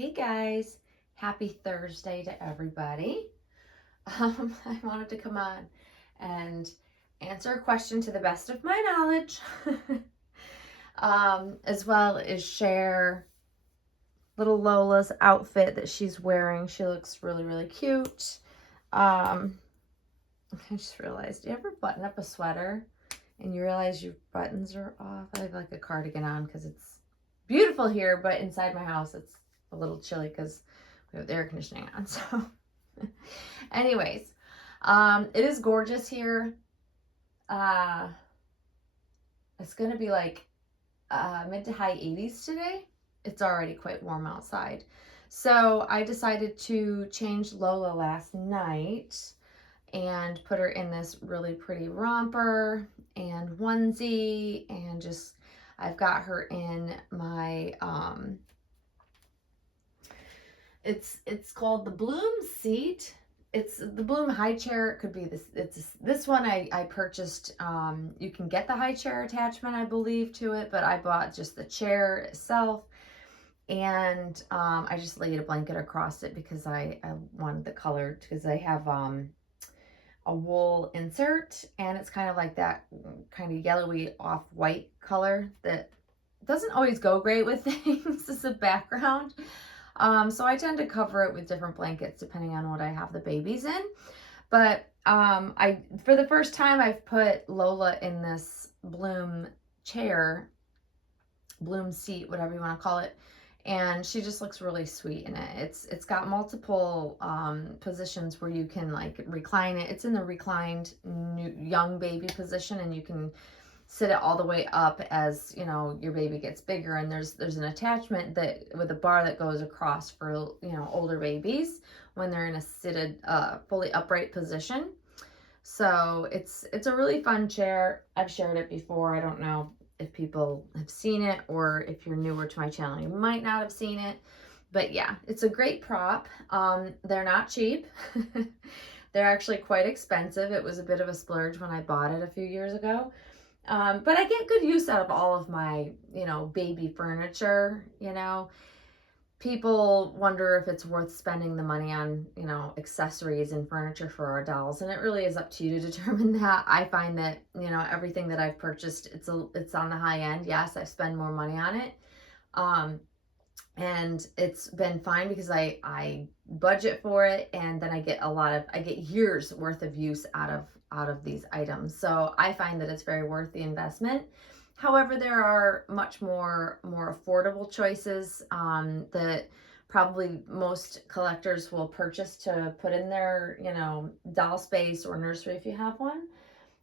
Hey guys, happy Thursday to everybody. I wanted to come on and answer a question to the best of my knowledge, as well as share little Lola's outfit that she's wearing. She looks really, really cute. I just realized, do you ever button up a sweater and you realize your buttons are off? I have like a cardigan on because it's beautiful here, but inside my house it's a little chilly because we have the air conditioning on. So anyways, it is gorgeous here. It's gonna be like mid to high 80s today. It's already quite warm outside. So I decided to change Lola last night and put her in this really pretty romper and onesie, and just I've got her in my it's called the Bloom seat. It's the Bloom high chair. It could be this. It's this one I purchased. You can get the high chair attachment, I believe, to it, but I bought just the chair itself. And I just laid a blanket across it because I wanted the color, because I have a wool insert, and it's kind of like that kind of yellowy off-white color that doesn't always go great with things as a background. So I tend to cover it with different blankets depending on what I have the babies in. But for the first time, I've put Lola in this Bloom chair, Bloom seat, whatever you want to call it. And she just looks really sweet in it. It's got multiple positions where you can like recline it. It's in the reclined young baby position, and you can sit it all the way up as you know your baby gets bigger. And there's an attachment that with a bar that goes across for older babies when they're in a seated fully upright position. So it's a really fun chair. I've shared it before. I don't know if people have seen it, or if you're newer to my channel, you might not have seen it. But yeah, it's a great prop. They're not cheap. They're actually quite expensive. It was a bit of a splurge when I bought it a few years ago. But I get good use out of all of my, baby furniture. People wonder if it's worth spending the money on, accessories and furniture for our dolls, and it really is up to you to determine that. I find that, everything that I've purchased, it's on the high end. Yes, I spend more money on it. And it's been fine because I budget for it, and then I get years worth of use out of these items. So I find that it's very worth the investment. However, there are much more affordable choices that probably most collectors will purchase to put in their, doll space or nursery if you have one.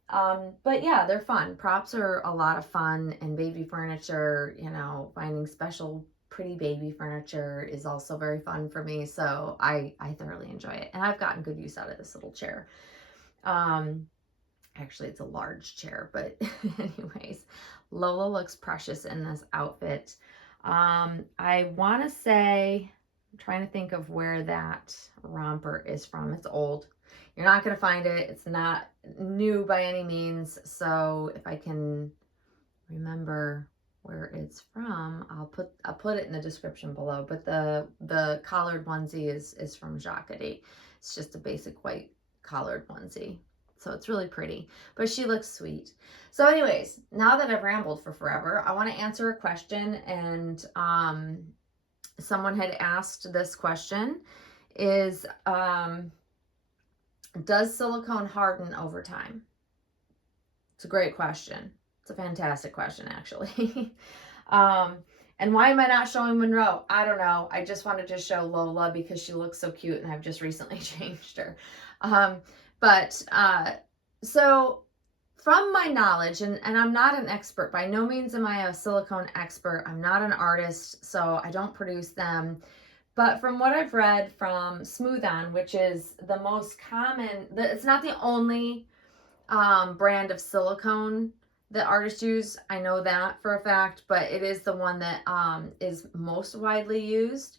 But yeah, they're fun. Props are a lot of fun, and baby furniture, finding special pretty baby furniture is also very fun for me. So I thoroughly enjoy it, and I've gotten good use out of this little chair. Actually, it's a large chair, but anyways, Lola looks precious in this outfit. I want to say, I'm trying to think of where that romper is from. It's old. You're not going to find it. It's not new by any means. So if I can remember where it's from, I'll put it in the description below. But the collared onesie is from Jacquerie. It's just a basic white collared onesie. So it's really pretty, but she looks sweet. So anyways, now that I've rambled for forever, I want to answer a question. And someone had asked this question is, does silicone harden over time? It's a great question. It's a fantastic question, actually. And why am I not showing Monroe? I don't know. I just wanted to show Lola because she looks so cute, and I've just recently changed her. So from my knowledge, and I'm not an expert, by no means am I a silicone expert. I'm not an artist, so I don't produce them. But from what I've read from Smooth On, which is the most common, it's not the only brand of silicone that artists use. I know that for a fact, but it is the one that is most widely used.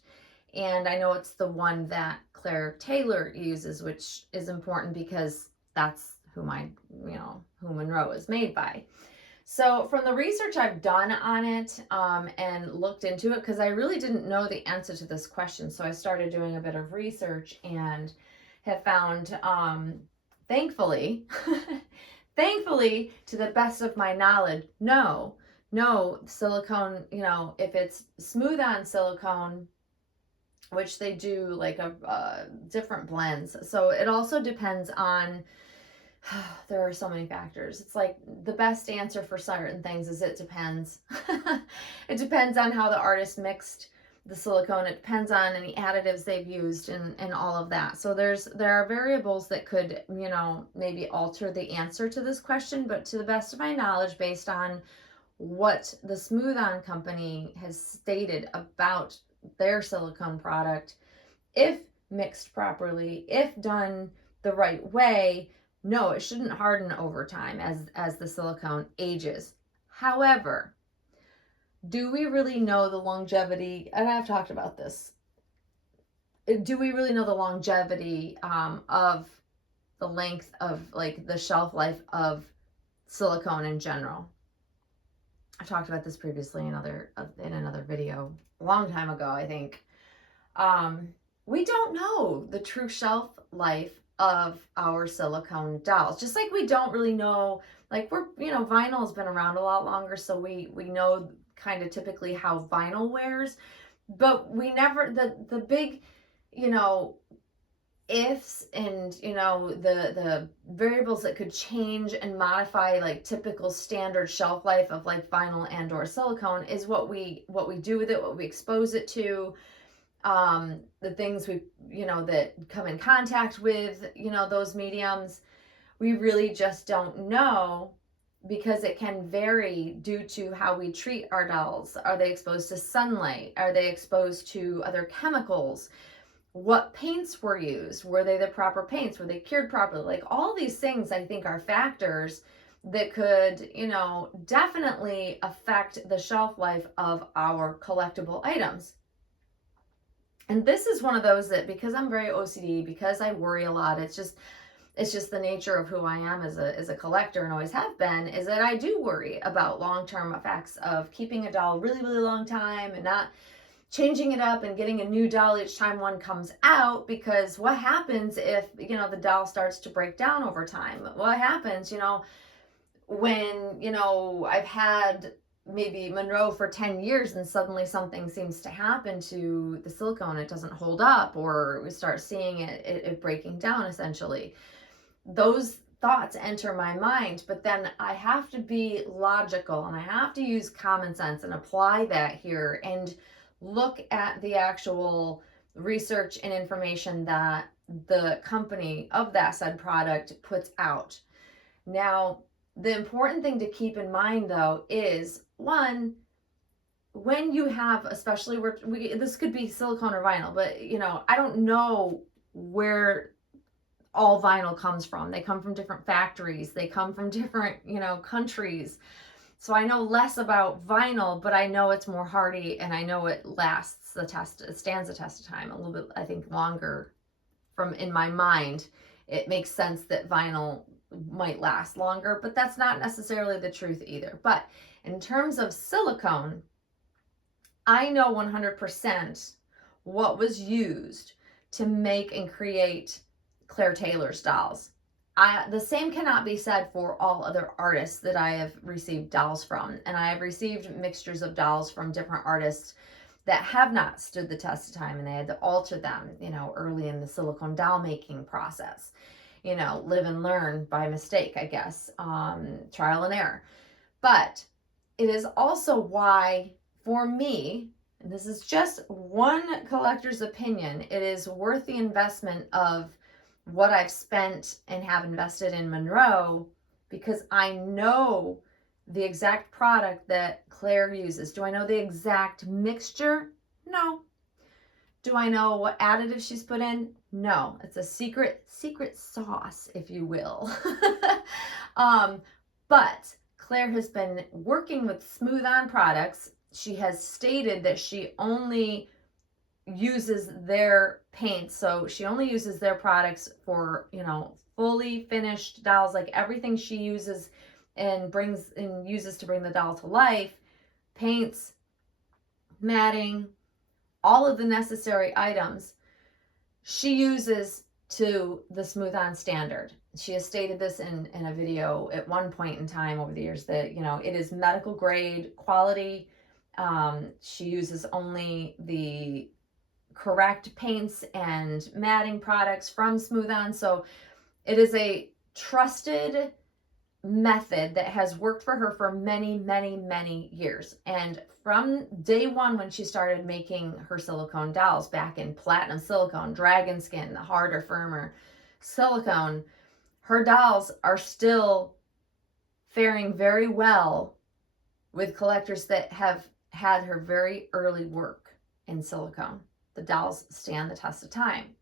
And I know it's the one that Claire Taylor uses, which is important because that's who Monroe is made by. So from the research I've done on it, and looked into it, because I really didn't know the answer to this question, so I started doing a bit of research and have found, thankfully, thankfully, to the best of my knowledge, no, silicone, if it's smooth on silicone, which they do like different blends. So it also depends on, there are so many factors. It's like the best answer for certain things is it depends. It depends on how the artist mixed the silicone. It depends on any additives they've used and all of that. So there are variables that could, maybe alter the answer to this question, but to the best of my knowledge, based on what the Smooth On company has stated about their silicone product, if mixed properly, if done the right way, no, it shouldn't harden over time as the silicone ages. However, do we really know the longevity? And I've talked about this. Do we really know the longevity of the length of, like, the shelf life of silicone in general? I talked about this previously in another video a long time ago, I think. We don't know the true shelf life of our silicone dolls. Just like we don't really know, like, vinyl has been around a lot longer, so we know kind of typically how vinyl wears, but we never, the big, ifs and, the variables that could change and modify like typical standard shelf life of like vinyl and or silicone is what we do with it, what we expose it to, the things we, that come in contact with, those mediums. We really just don't know, because it can vary due to how we treat our dolls. Are they exposed to sunlight? Are they exposed to other chemicals? What paints were used? Were they the proper paints? Were they cured properly? Like, all these things I think are factors that could, definitely affect the shelf life of our collectible items. And this is one of those that, because I'm very OCD, because I worry a lot, it's just the nature of who I am as a collector, and always have been, is that I do worry about long-term effects of keeping a doll really, really long time and not changing it up and getting a new doll each time one comes out. Because what happens if, the doll starts to break down over time? What happens, when, I've had maybe Monroe for 10 years and suddenly something seems to happen to the silicone, it doesn't hold up, or we start seeing it breaking down essentially. Those thoughts enter my mind, but then I have to be logical and I have to use common sense and apply that here and look at the actual research and information that the company of that said product puts out. Now, the important thing to keep in mind, though, is, one, when you have, especially this could be silicone or vinyl, but I don't know where all vinyl comes from. They come from different factories. They come from different, countries. So I know less about vinyl, but I know it's more hardy, and I know it lasts the test. It stands the test of time a little bit, I think, longer. In my mind, it makes sense that vinyl might last longer, but that's not necessarily the truth either. But in terms of silicone, I know 100% what was used to make and create Claire Taylor's dolls. The same cannot be said for all other artists that I have received dolls from. And I have received mixtures of dolls from different artists that have not stood the test of time, and they had to alter them, early in the silicone doll making process. Live and learn by mistake, I guess, trial and error. But it is also why, for me, and this is just one collector's opinion, it is worth the investment of what I've spent and have invested in Monroe, because I know the exact product that Claire uses. Do I know the exact mixture? No. Do I know what additive she's put in? No. It's a secret sauce, if you will. But Claire has been working with Smooth On products. She has stated that she only uses their paints, so she only uses their products for, fully finished dolls. Like, everything she uses and brings and uses to bring the doll to life, paints, matting, all of the necessary items, she uses to the Smooth On standard. She has stated this in a video at one point in time over the years that, you know, it is medical grade quality. She uses only the correct paints and matting products from Smooth On. So it is a trusted method that has worked for her for many, many, many years. And from day one, when she started making her silicone dolls back in platinum silicone, dragon skin, the harder, firmer silicone, her dolls are still faring very well with collectors that have had her very early work in silicone. The dolls stand the test of time.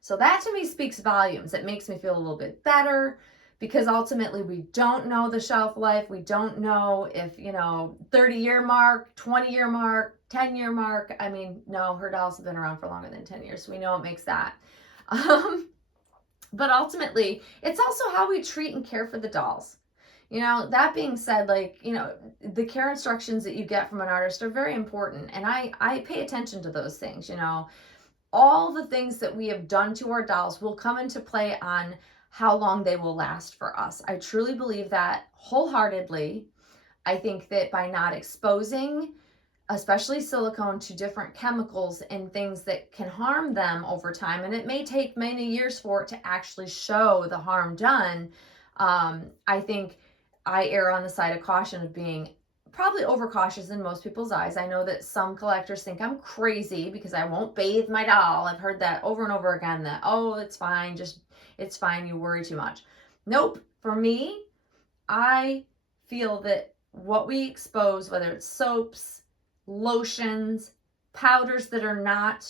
So that to me speaks volumes. It makes me feel a little bit better, because ultimately we don't know the shelf life. We don't know if, you know, 30-year mark, 20-year mark, 10-year mark. I mean, no, her dolls have been around for longer than 10 years. So we know it makes that. But ultimately, it's also how we treat and care for the dolls. You know, that being said, like, you know, the care instructions that you get from an artist are very important. And I pay attention to those things, you know. All the things that we have done to our dolls will come into play on how long they will last for us. I truly believe that wholeheartedly. I think that by not exposing, especially silicone, to different chemicals and things that can harm them over time, and it may take many years for it to actually show the harm done, I think I err on the side of caution of being probably overcautious in most people's eyes. I know that some collectors think I'm crazy because I won't bathe my doll. I've heard that over and over again, that, oh, it's fine, just, it's fine, you worry too much. Nope. For me, I feel that what we expose, whether it's soaps, lotions, powders that are not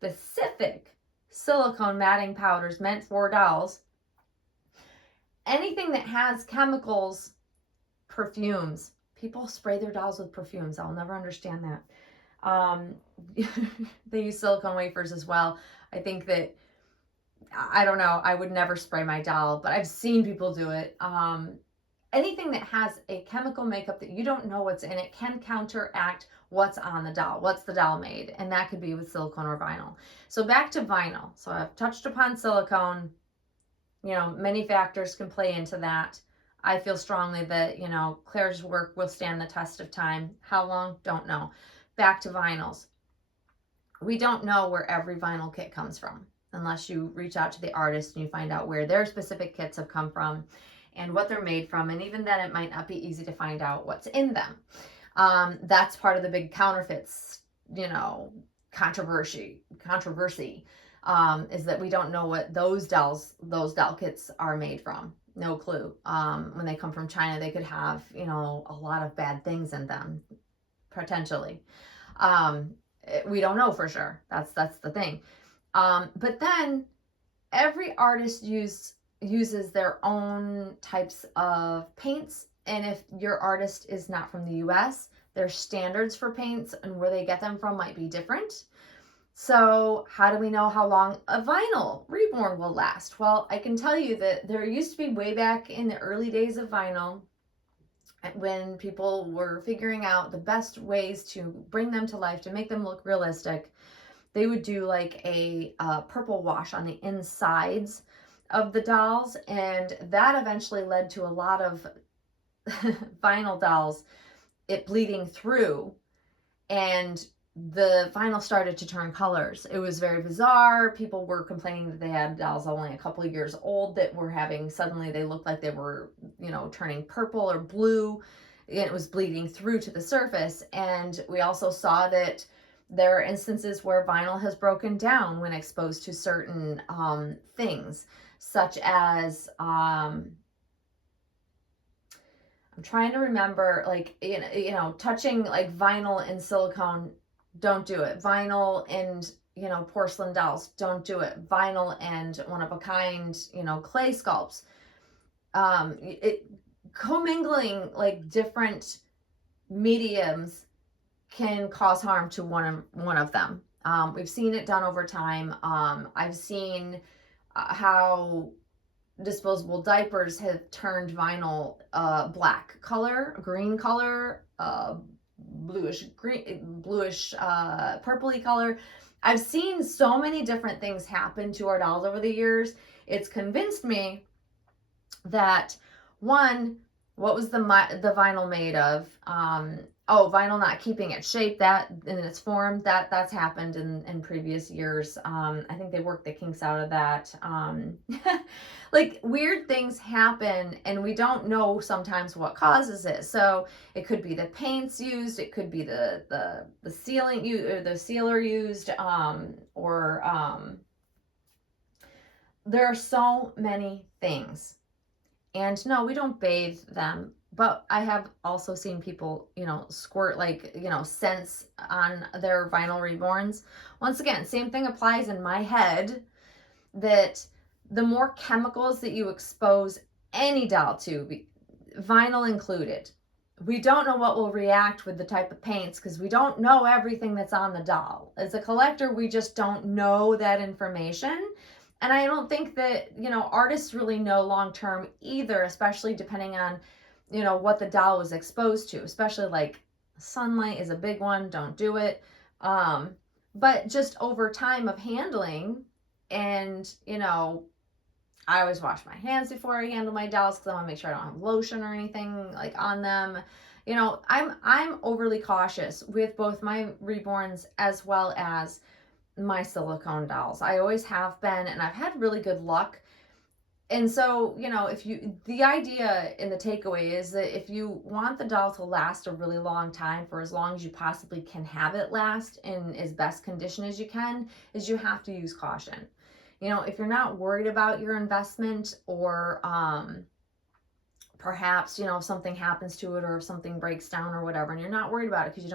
specific silicone matting powders meant for dolls, anything that has chemicals, perfumes. People spray their dolls with perfumes. I'll never understand that. They use silicone wafers as well. I think that, I don't know, I would never spray my doll, but I've seen people do it. Anything that has a chemical makeup that you don't know what's in it can counteract what's on the doll, what's the doll made, and that could be with silicone or vinyl. So back to vinyl. So I've touched upon silicone. You know, many factors can play into that. I feel strongly that, you know, Claire's work will stand the test of time. How long? Don't know. Back to vinyls. We don't know where every vinyl kit comes from unless you reach out to the artist and you find out where their specific kits have come from and what they're made from. And even then, it might not be easy to find out what's in them. That's part of the big counterfeits, you know, controversy, is that we don't know what those doll kits are made from. No clue. When they come from China, they could have, you know, a lot of bad things in them, potentially. We don't know for sure. That's the thing. But then every artist uses their own types of paints. And if your artist is not from the US, their standards for paints and where they get them from might be different. So how do we know how long a vinyl reborn will last? Well, I can tell you that there used to be, way back in the early days of vinyl, when people were figuring out the best ways to bring them to life, to make them look realistic, they would do like a purple wash on the insides of the dolls. And that eventually led to a lot of vinyl dolls, it bleeding through, and the vinyl started to turn colors. It was very bizarre. People were complaining that they had dolls only a couple of years old that were having, suddenly they looked like they were, you know, turning purple or blue, and it was bleeding through to the surface. And we also saw that there are instances where vinyl has broken down when exposed to certain things, such as, I'm trying to remember, like, you know, touching like vinyl and silicone, don't do it. Vinyl and, you know, porcelain dolls, don't do it. Vinyl and one-of-a-kind, you know, clay sculpts. Commingling like different mediums can cause harm to one of them. We've seen it done over time. I've seen how disposable diapers have turned vinyl black color, green color, bluish green, bluish purpley color. I've seen so many different things happen to our dolls over the years. It's convinced me that, one, what was the vinyl made of? Vinyl not keeping its shape, that in its form, that's happened in previous years. I think they worked the kinks out of that. Like, weird things happen and we don't know sometimes what causes it. So it could be the paints used, it could be the sealing or the sealer used, or there are so many things. And no, we don't bathe them, but I have also seen people, squirt like, scents on their vinyl reborns. Once again, same thing applies in my head, that the more chemicals that you expose any doll to, vinyl included, we don't know what will react with the type of paints, because we don't know everything that's on the doll. As a collector, we just don't know that information. And I don't think that, artists really know long term either, especially depending on, what the doll was exposed to, especially like sunlight is a big one. Don't do it. But just over time of handling, and, I always wash my hands before I handle my dolls, because I want to make sure I don't have lotion or anything like on them. I'm overly cautious with both my reborns as well as my silicone dolls. I always have been, and I've had really good luck. And so, the idea and the takeaway is that if you want the doll to last a really long time, for as long as you possibly can have it last in as best condition as you can, is you have to use caution. If you're not worried about your investment, or perhaps, if something happens to it, or if something breaks down or whatever, and you're not worried about it because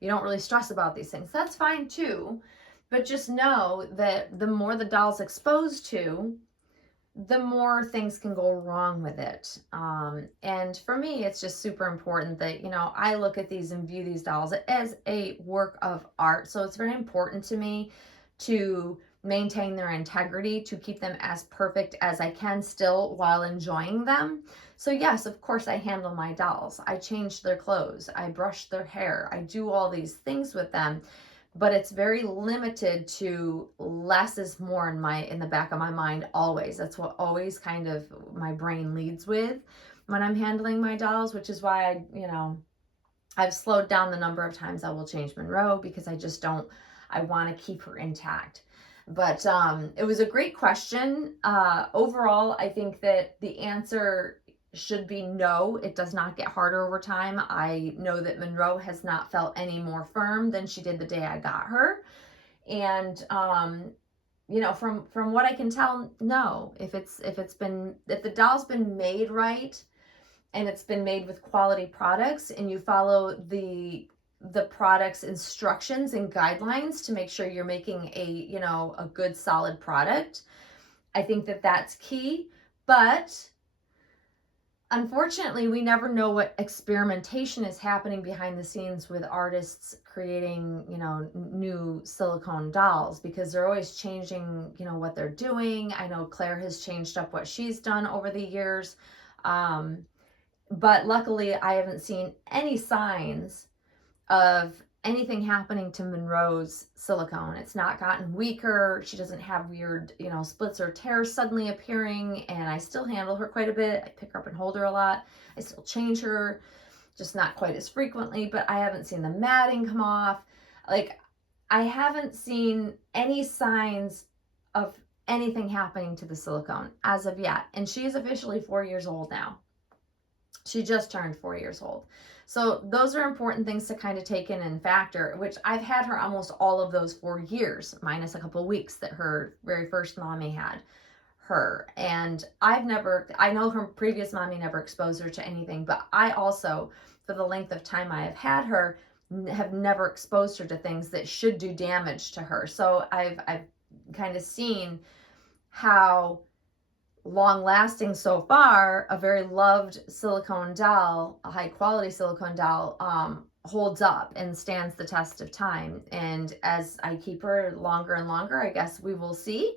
you don't really stress about these things, that's fine too. But just know that the more the doll's exposed to, the more things can go wrong with it. And for me, it's just super important that, I look at these and view these dolls as a work of art. So it's very important to me to maintain their integrity, to keep them as perfect as I can still while enjoying them. So yes, of course, I handle my dolls. I change their clothes. I brush their hair. I do all these things with them. But it's very limited to less is more in the back of my mind always. That's what always kind of my brain leads with when I'm handling my dolls, which is why I've slowed down the number of times I will change Monroe, because I want to keep her intact. But it was a great question. Overall, I think that the answer should be no. It does not get harder over time. I know that Monroe has not felt any more firm than she did the day I got her. And from what I can tell, no. If the doll's been made right, and it's been made with quality products, and you follow the product's instructions and guidelines to make sure you're making a good solid product, I think that that's key. But unfortunately, we never know what experimentation is happening behind the scenes with artists creating, new silicone dolls, because they're always changing, what they're doing. I know Claire has changed up what she's done over the years. But luckily, I haven't seen any signs of anything happening to Monroe's silicone. It's not gotten weaker. She doesn't have weird, splits or tears suddenly appearing, and I still handle her quite a bit. I pick her up and hold her a lot. I still change her, just not quite as frequently, but I haven't seen the matting come off. Like, I haven't seen any signs of anything happening to the silicone as of yet. And she is officially 4 years old now. She just turned 4 years old. So those are important things to kind of take in and factor, which I've had her almost all of those 4 years, minus a couple of weeks that her very first mommy had her. And I know her previous mommy never exposed her to anything, but I also, for the length of time I have had her, have never exposed her to things that should do damage to her. So I've kind of seen how long lasting so far a very loved silicone doll, a high quality silicone doll, holds up and stands the test of time. And as I keep her longer and longer, I guess we will see.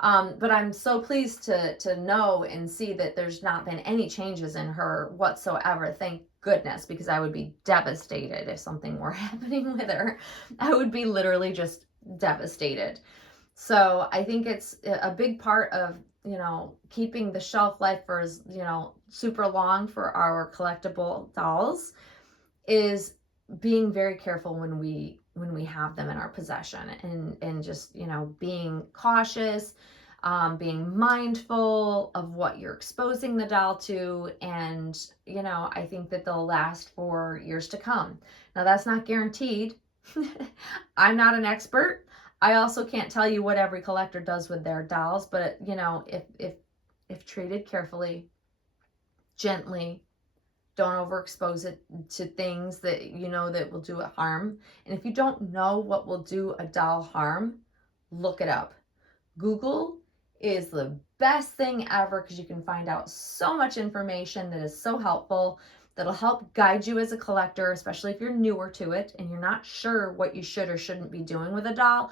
But I'm so pleased to know and see that there's not been any changes in her whatsoever. Thank goodness, because I would be devastated if something were happening with her. I would be literally just devastated. So I think it's a big part of, keeping the shelf life for, super long for our collectible dolls is being very careful when we have them in our possession, and just, being cautious, being mindful of what you're exposing the doll to. And, I think that they'll last for years to come. Now, that's not guaranteed. I'm not an expert. I also can't tell you what every collector does with their dolls, but, if treated carefully, gently, don't overexpose it to things that that will do it harm. And if you don't know what will do a doll harm, look it up. Google is the best thing ever, because you can find out so much information that is so helpful, that'll help guide you as a collector, especially if you're newer to it and you're not sure what you should or shouldn't be doing with a doll.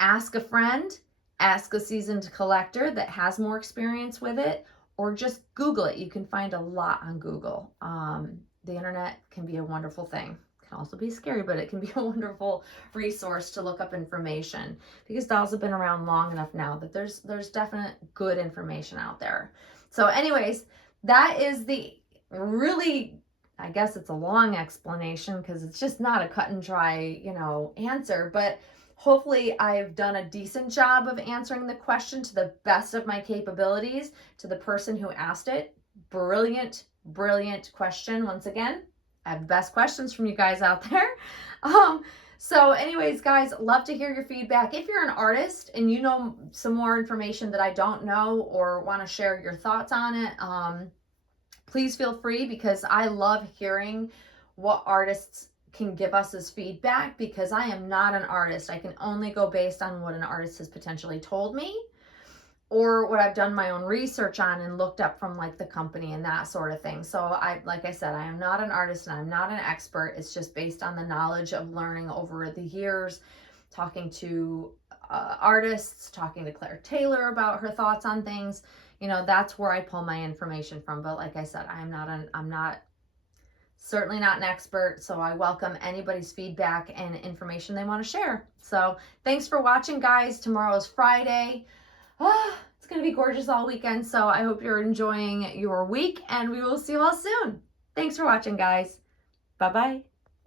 Ask a friend, ask a seasoned collector that has more experience with it, or just Google it. You can find a lot on Google. The internet can be a wonderful thing. It can also be scary, but it can be a wonderful resource to look up information, because dolls have been around long enough now that there's definite good information out there. So anyways, that is the really, I guess it's a long explanation, because it's just not a cut and dry, answer, but hopefully I've done a decent job of answering the question to the best of my capabilities. To the person who asked it, brilliant, brilliant question. Once again, I have the best questions from you guys out there. So anyways, guys, love to hear your feedback. If you're an artist and you know some more information that I don't know, or want to share your thoughts on it, please feel free, because I love hearing what artists can give us as feedback, because I am not an artist. I can only go based on what an artist has potentially told me, or what I've done my own research on and looked up from like the company and that sort of thing. So like I said, I am not an artist and I'm not an expert. It's just based on the knowledge of learning over the years, talking to artists, talking to Claire Taylor about her thoughts on things. That's where I pull my information from. But like I said, I'm not certainly not an expert, so I welcome anybody's feedback and information they want to share. So thanks for watching, guys. Tomorrow's Friday. It's going to be gorgeous all weekend, so I hope you're enjoying your week, and we will see you all soon. Thanks for watching, guys. Bye-bye.